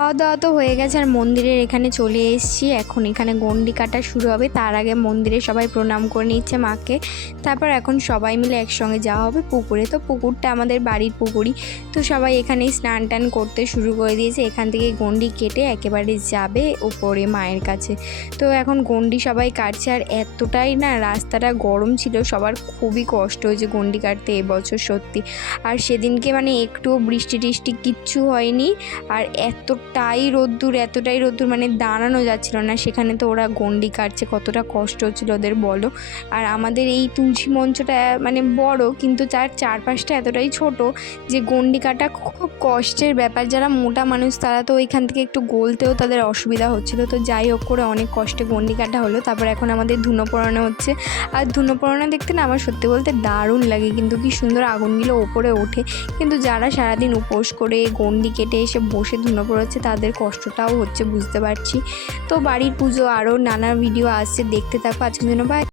খাওয়া দাওয়া তো হয়ে গেছে আর মন্দিরের এখানে চলে এসেছি। এখন এখানে গণ্ডি কাটা শুরু হবে, তার আগে মন্দিরে সবাই প্রণাম করে নিচ্ছে মাকে। তারপর এখন সবাই মিলে একসঙ্গে যাওয়া হবে পুকুরে। তো পুকুরটা আমাদের বাড়ির পুকুরই, তো সবাই এখানেই স্নান টান করতে শুরু করে দিয়েছে। এখান থেকে গণ্ডি কেটে একেবারে যাবে উপরে মায়ের কাছে। তো এখন গণ্ডি সবাই কাটছে, আর এতটাই না রাস্তাটা গরম ছিল, সবার খুবই কষ্ট হয়েছে গণ্ডি কাটতে এবছর সত্যি। আর সেদিনকে মানে একটুও বৃষ্টি টিষ্টি কিচ্ছু হয়নি, আর এতটাই রোদ্দুর মানে দাঁড়ানো যাচ্ছিল না সেখানে। তো ওরা গণ্ডি কাটছে, কতটা কষ্ট হচ্ছিলো ওদের বলো। আর আমাদের এই তুলসী মঞ্চটা মানে বড়, কিন্তু তার চারপাশটা এতটাই ছোট যে গণ্ডি কাটা খুব কষ্টের ব্যাপার। যারা মোটা মানুষ তারা তো ওইখান থেকে একটু গলতেও তাদের অসুবিধা হচ্ছিলো। তো যাই হোক করে অনেক কষ্টে গণ্ডি কাটা হলো। তারপর এখন আমাদের ধুনো পোড়ানো হচ্ছে, আর ধুনো পোড়ানো দেখতে না আমার সত্যি বলতে দারুণ লাগে, কিন্তু কি সুন্দর আগুনগুলো ওপরে ওঠে। কিন্তু যারা সারাদিন উপোস করে গণ্ডি কেটে এসে বসে ধুনো পোড়াচ্ছে তাদের কষ্টটাও হচ্ছে বুঝতে পারছি। তো বাড়ির পুজো আরও নানা ভিডিও আসছে, দেখতে থাকো। আজকের জন্য বাই।